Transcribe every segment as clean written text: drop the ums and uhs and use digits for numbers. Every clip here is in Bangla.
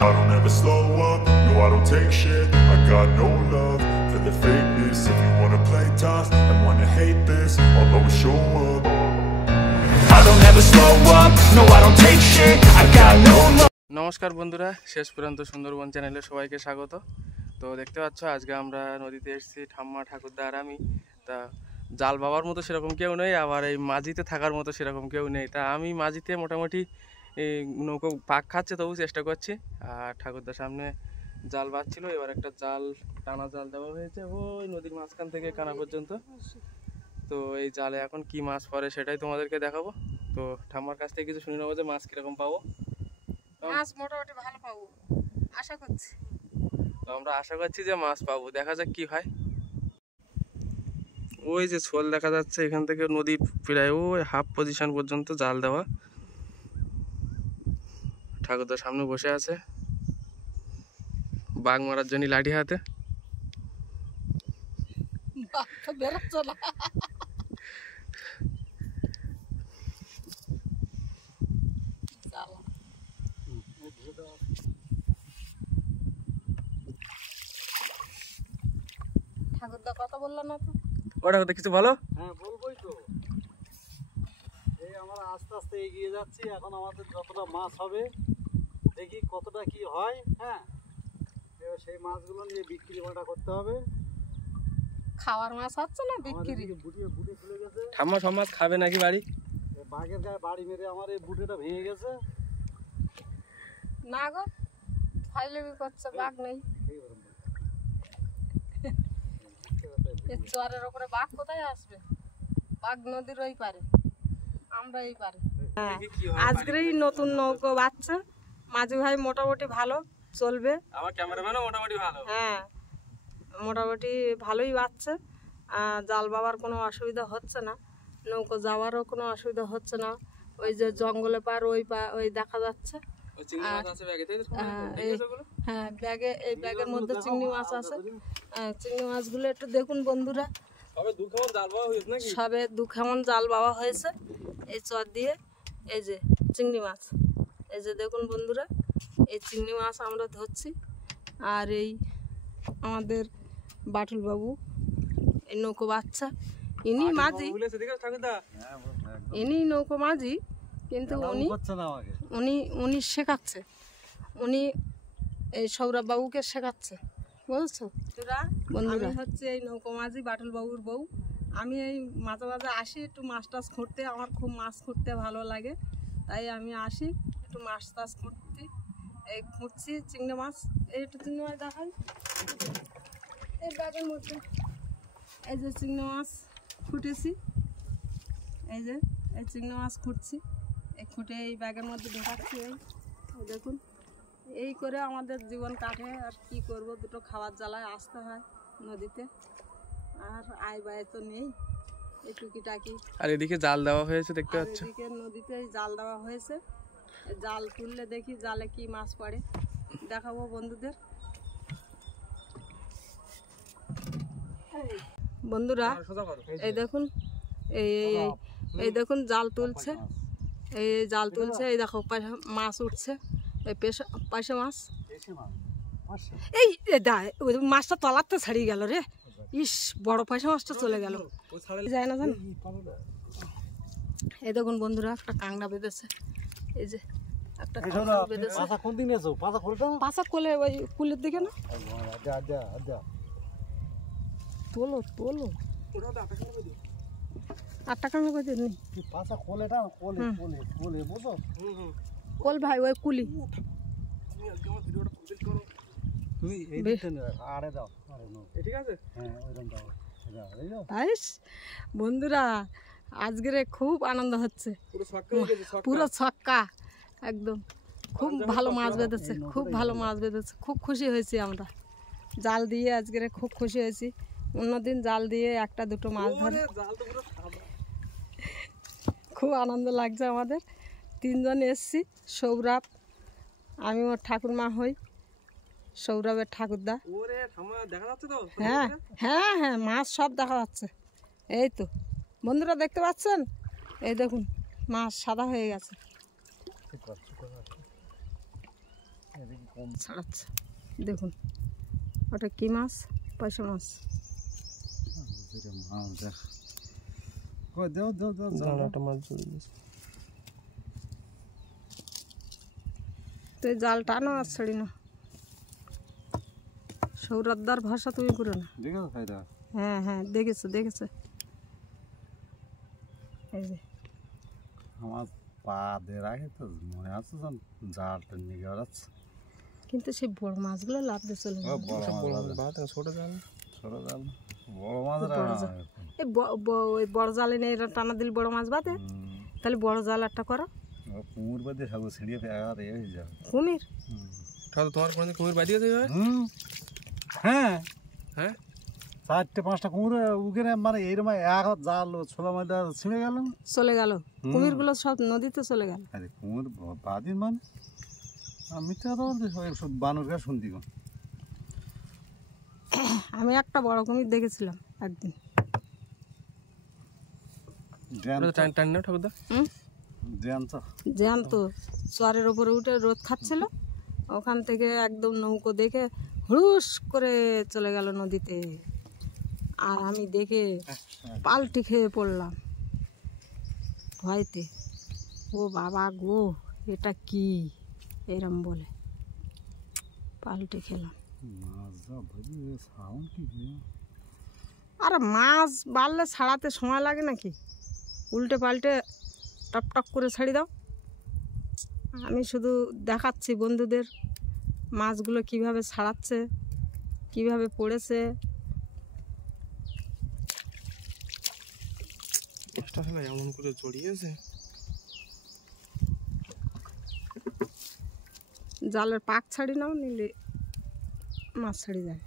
I don't ever slow up, no I don't take shit. I got no love for the fakeness. If you wanna play tough and wanna hate this, I'll always show up. I don't ever slow up, no I don't take shit. I got no love. নমস্কার বন্ধুরা, শেষ পর্যন্ত সুন্দরবন চ্যানেলে সবাইকে স্বাগত। তো দেখতে পাচ্ছ আজকে আমরা নদীতে এসেছি, ঠাম্মা ঠাকুরদা আর আমি। তা জাল বাবার মতো সেরকম কেউ নেই, আবার এই মাঝিতে থাকার মতো সেরকম কেউ নেই। তা আমি মাঝিতে মোটামুটি নৌকো পাক খাচ্ছে, তবু চেষ্টা করছি। আর ঠাকুরদার সামনে জাল বাঁধছিল, এবার একটা জাল টানা জাল দেওয়া হয়েছে ওই নদীর মাঝখান থেকে কানা পর্যন্ত। তো এই জালে এখন কি মাছ পড়ে সেটাই তোমাদেরকে দেখাবো। তো ঠাম্মার কাছ থেকে কিছু শুনে নেবো যে মাছ কিরকম পাবো। মাছ মোটামুটি ভালো পাবো আশা করছি। তো আমরা আশা করছি যে মাছ পাবো, দেখা যাক কি হয়। ওই যে শোল দেখা যাচ্ছে, এখান থেকে নদী প্রায় ওই হাফ পজিশন পর্যন্ত জাল দেওয়া। ঠাকুরদার সামনে বসে আছে বাঘ মারার জন্য লাঠি হাতে। বেরোচ্ছে না। ঠাকুরদা কথা বললো না তো? ও ঠাকুরদা কিছু বলো। হ্যাঁ বলবোই তো, এই আমরা আস্তে আস্তে এগিয়ে যাচ্ছি। এখন আমাদের যতটা মাছ হবে দেখি কতটা কি হয়। হ্যাঁ, এবার সেই মাছগুলো নিয়ে বিক্রি বাটা করতে হবে। খাওয়ার মাছ হচ্ছে না বিক্রি? বুটে খুলে গেছে। ঠাম্মা সব মাছ খাবে নাকি বাড়ি? বাঘের গায়ে বাড়ি মেরে আমার এই বুটেটা ভেঙে গেছে। না গো, ফাইলেবি করছে, বাঘ নেই। চরের ওপরে বাঘ কোথায় আসবে? বাঘ নদীর ওই পারে, আমরা এই পারে। আজকেরই নতুন নৌকো বাচ্চা, মাঝি ভাই মোটামুটি ভালো চলবে। আমার ক্যামেরাম্যানও মোটামুটি ভালো। হ্যাঁ, মোটামুটি ভালোই বাচ্চা। জাল বাবার কোনো অসুবিধা হচ্ছে না, নৌকো যাওয়ারও কোনো অসুবিধা হচ্ছে না। ওই যে জঙ্গলে পার ওই দেখা যাচ্ছে। হ্যাঁ, ব্যাগে, এই ব্যাগের মধ্যে চিংড়ি মাছ আছে। চিংড়ি মাছগুলো একটু দেখুন বন্ধুরা, সবে 2 খামন জাল বাওয়া হয়েছে এই চর দিয়ে। এই যে চিংড়ি মাছ, এই যে দেখুন বন্ধুরা, এই চিংড়ি মাছ আমরা ধরছি। আর এই আমাদের বাটুল বাবু, এই নৌকো বাচ্চা, ইনি মাঝি, ইনি নৌকো মাঝি, কিন্তু উনি শেখাচ্ছে, উনি এই সৌরভ বাবুকে শেখাচ্ছে, বুঝছো বন্ধুরা? হচ্ছে এই নৌকো মাঝি বাটুল বাবুর বউ। আমি এই মাঝে মাঝে আসি একটু মাছ টাছ খুঁড়তে, আমার খুব মাছ খুঁড়তে ভালো লাগে, তাই আমি আসি একটু মাছ টাছ খুঁড়তে। এই খুঁড়ছি চিংড়ি মাছ, এই একটু চিংড়ি মাছ দেখাই এই ব্যাগের মধ্যে। এই যে চিংড়ি মাছ খুঁটেছি, এই যে এই চিংড়ি মাছ খুঁটছি, এই খুঁটে এই ব্যাগের মধ্যে ঢোকাচ্ছি। এই দেখুন, এই করে আমাদের জীবন কাটে। আর কি করব, দুটো খাবার জ্বালায় আসতে হয় নদীতে, আর আয় ব্যয় তো নেই, এই টুকিটাকি। আর এদিকে জাল দেওয়া হয়েছে দেখতে পাচ্ছ, এদিকে নদীতে জাল দেওয়া হয়েছে। জাল তুললে দেখি জালে কি মাছ পড়ে, দেখাবো বন্ধুদের। বন্ধুরা এই দেখুন, এই দেখুন জাল তুলছে, এই জাল তুলছে, এই দেখো মাছ উঠছে, এই পাশে মাছ। এই মাছটা তলাতে ছাড়িয়ে গেল রে, ইস বড় পাশে মাছটা চলে গেল, যায় না জানো। এই দেখুন বন্ধুরা, একটা কাঁকড়া বেঁধেছে, এই যে একটা কাঁকড়া বেঁধেছে। পাশা কোলে, ওই কুলের দিকে না, তোলো তোলো। 8 টাকা করে দিন কোল ভাই, ওই কুলি। বন্ধুরা আজকের খুব আনন্দ হচ্ছে, পুরো ছক্কা একদম। খুব ভালো মাছ বেঁধেছে, খুব ভালো মাছ বেঁধেছে, খুব খুশি হয়েছি আমরা জাল দিয়ে। আজকের খুব খুশি হয়েছি, অন্যদিন জাল দিয়ে 1-2 মাছ ধরে খুব আনন্দ লাগছে আমাদের। 3 জন এসছি, সৌরভ, আমি ওর ঠাকুরমা হই, সৌরভের ঠাকুরদা। হ্যাঁ হ্যাঁ হ্যাঁ, মাছ সব দেখা যাচ্ছে। এই তো বন্ধুরা দেখতে পাচ্ছেন, এই দেখুন মাছ সাদা হয়ে গেছে। ছাড়াচ্ছে দেখুন, ওটা কি মাছ? পয়সা মাছ। মাছ দেখ, কই দাও দাও দাও জানাটা মাছ জড়িয়ে গেছে। তুই জাল টানো আর ছাড়ি না। সৌরাদ্দার ভাষা তুমি পুরো না। দেখো ফায়দা। হ্যাঁ হ্যাঁ, দেখেছো দেখেছো। এই যে আমার পা দিয়ে রাখে তো মনে আছে জালটা নিয়ে যাচ্ছে, কিন্তু সেই বড় মাছগুলো লাভ দিয়ে চলে গেল। ছোট জাল, ছোট জাল বড় মাছ এই ওই বড় জালে নেই, এটা টানা দিল বড় মাছ বাদে। তাহলে বড় জাল একটা করো। কুমির বাদে সব ছিঁড়িয়ে ফেয়ার এ হয়ে যাবে। কুমির? তাহলে তোমার কোনদিন কুমির বাদিয়ে দেবে? হ্যাঁ হ্যাঁ, 4-5টা কুমির উগেরে মানে এইরকম এক জাল ছোলা মাছ ছিঁড়ে গেল, চলে গেল। কুমিরগুলো সব নদীতে চলে গেল। আরে কুমির বাদিন মানে মিথ্যা কথা বলতে সব বানরকে শুনতি। আমি একটা বড় কুমির দেখেছিলাম একদিন। ঠাকুরদা জ্যান্ত চরের ওপরে উঠে রোদ খাচ্ছিল, ওখান থেকে একদম নৌকো দেখে হুড়ুস করে চলে গেল নদীতে। আর আমি দেখে পাল্টি খেয়ে পড়লাম ভয়তে। ও বাবা গো, এটা কি? এরম বলে পাল্টি খেলাম। আরে মাছ বাড়লে ছাড়াতে সময় লাগে নাকি? উল্টে পাল্টে টপ টপ করে ছাড়ি দাও। আমি শুধু দেখাচ্ছি বন্ধুদের মাছগুলো কিভাবে ছাড়াচ্ছে, কিভাবে পড়েছে। এমন করে জড়িয়েছে। জালের পাক ছাড়ি নাও, নিলে মাছ ছাড়ি যায়।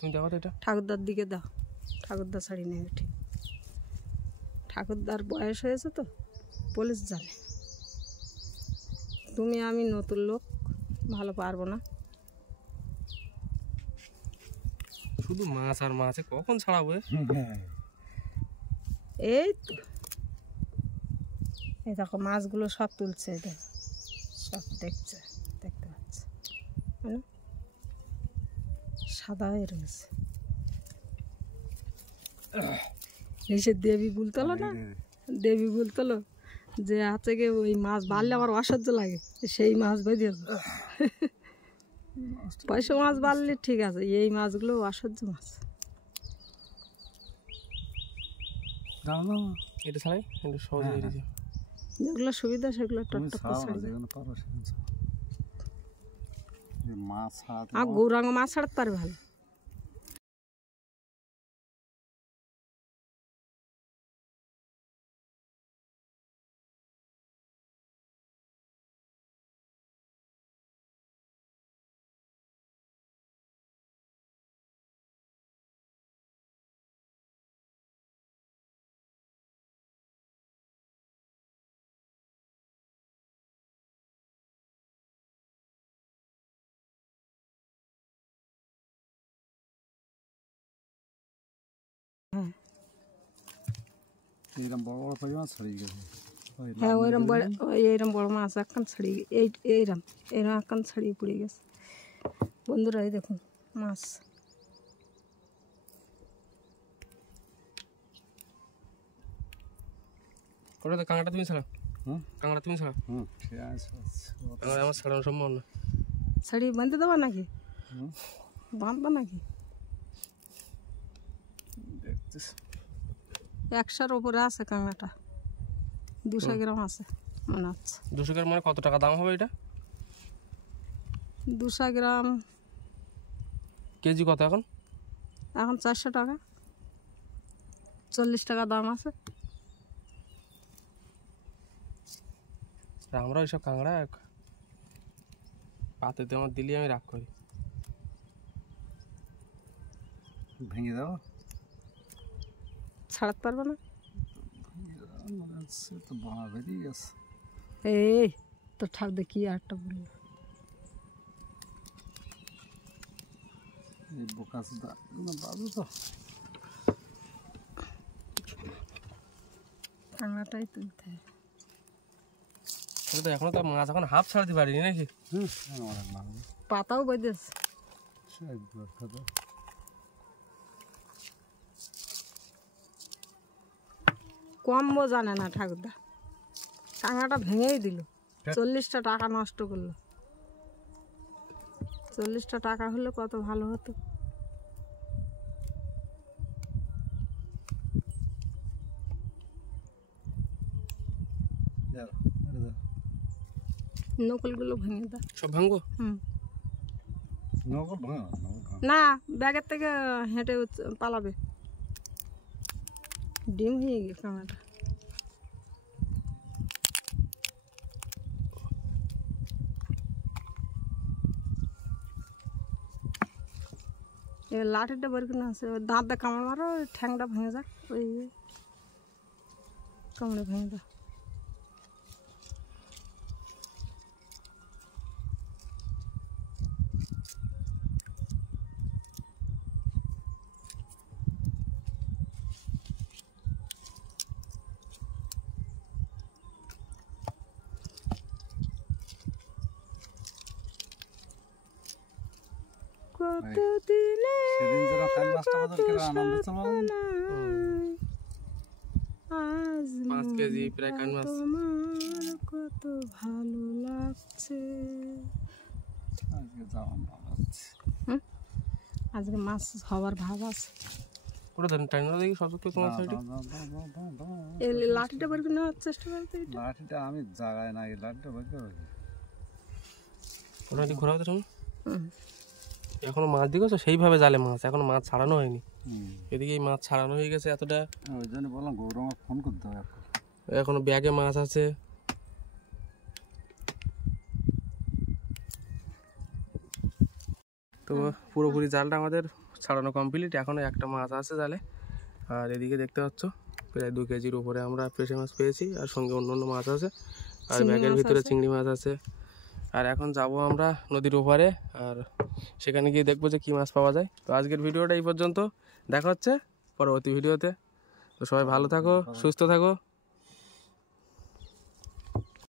তুমি দেখো তো এটা ঠাকুরদার দিকে দাও, ঠাকুরদা ছাড়ি নেবে ঠিক। ঠাকুরদার বয়স হয়েছে তো, পুলিশ জানে। তুমি আমি নতুন লোক, ভালো পারবো না। শুধু মাছ আর মাছে কখন ছাড়াবো? এই তো এই দেখো মাছগুলো সব তুলছে, দেখো সব দেখছে, দেখতে পাচ্ছে না? সাদা হয়ে রয়েছে। এসে দেবী বলতলো না, দেবী বলতলো যে আছে গিয়ে ওই মাছ বাড়লে আমার অসহ্য লাগে, সেই মাছ বেরিয়ে পয়সা মাছ বাড়লে ঠিক আছে, এই মাছগুলো অসহ্য মাছ। এটা ছাড়াই একটু সহজ হয়ে গেছে। যেগুলো সুবিধা সেগুলো টকটক করে ছাড়ি দাও। আর গৌরাঙ্গ মাছ ছাড়াতে পারে ভালো। এরকম বড় বড় পরিমাণ ছাড়িয়ে গেছে। হ্যাঁ ওইরকম বড়, এইরকম বড় মাছ একখান ছাড়িয়ে, এইরকম একখান ছাড়িয়ে পড়ে গেছে। বন্ধুরা এই দেখুন মাছ। ওটা তো কাঁকড়া তুমি ছাড়া, কাঁকড়া তুমি ছাড়া। আমার ছাড়ানো সম্ভব না। ছাড়িয়ে বাঁধতে দেবো নাকি? বাঁধবো নাকি? 100-র ওপরে আছে কাঁকড়াটা, 200 গ্রাম আছে মনে হচ্ছে। 200 গ্রাম মানে কত টাকা দাম হবে এটা? 200 গ্রাম কেজি কত এখন? এখন 400 টাকা, 40 টাকা দাম আছে। আমরা ওইসব কাঁকড়া পাতে আমার দিলি আমি রাগ করি। ভেঙে দাও, ছাড়াতে পারবো না। তো বানা বেরিয়ে গেছে। এই তো ঠাকুর কি আরটা বললো, এই বোকাচোদা বাবু তো কাঁকড়াটাই তুলতে হয়। তো এখনো তো মাছ এখন হাফ ছাড়তে পারিনি নাকি? পাতাও বেঁধেছে। কমবো জানে না ঠাকুরদা, টাঙাটা ভেঙেই দিল। 40টা টাকা নষ্ট করলো। 40টা টাকা হলে কত ভালো হতো। নকলগুলো ভেঙে দাও। সব ভাঙবো? না, ব্যাগের থেকে হেঁটে পালাবে। ডিম হয়ে গেছে আমারটা। এবার লাঠিটা বের করে আছে, দাঁত দিয়ে কামড় মারো, ঠ্যাংটা ভেঙে যাক। ওই কামড়ে ভেঙে দাও। কত ভালো লাগছে। আজকে মাছ হবার ভাব আছে। লাঠিটা বের করে নেওয়ার চেষ্টা করতে। লাঠিটা আমি জাগায় না, লাঠিটা বের করে ঘোরা হতে এখনো মাছ দিকে সেইভাবে জালে মাছ, এখনো মাছ ছাড়ানো হয়নি। এদিকে মাছ ছাড়ানো হয়ে গেছে এতটা। ওই জন্য বললাম গৌরব ফোন করতে হবে। এখনো ব্যাগে মাছ আছে। তো পুরোপুরি জালটা আমাদের ছাড়ানো কমপ্লিট। এখনো একটা মাছ আছে জালে। আর এদিকে দেখতে পাচ্ছ প্রায় 2 কেজির উপরে আমরা পেশে মাছ পেয়েছি, আর সঙ্গে অন্য অন্য মাছ আছে, আর ব্যাগের ভিতরে চিংড়ি মাছ আছে। আর এখন যাব আমরা নদীর ওপারে, আর সেখানে গিয়ে দেখবো যে কী মাছ পাওয়া যায়। তো আজকের ভিডিওটা এই পর্যন্ত, দেখা হচ্ছে পরবর্তী ভিডিওতে। তো সবাই ভালো থাকো, সুস্থ থাকো।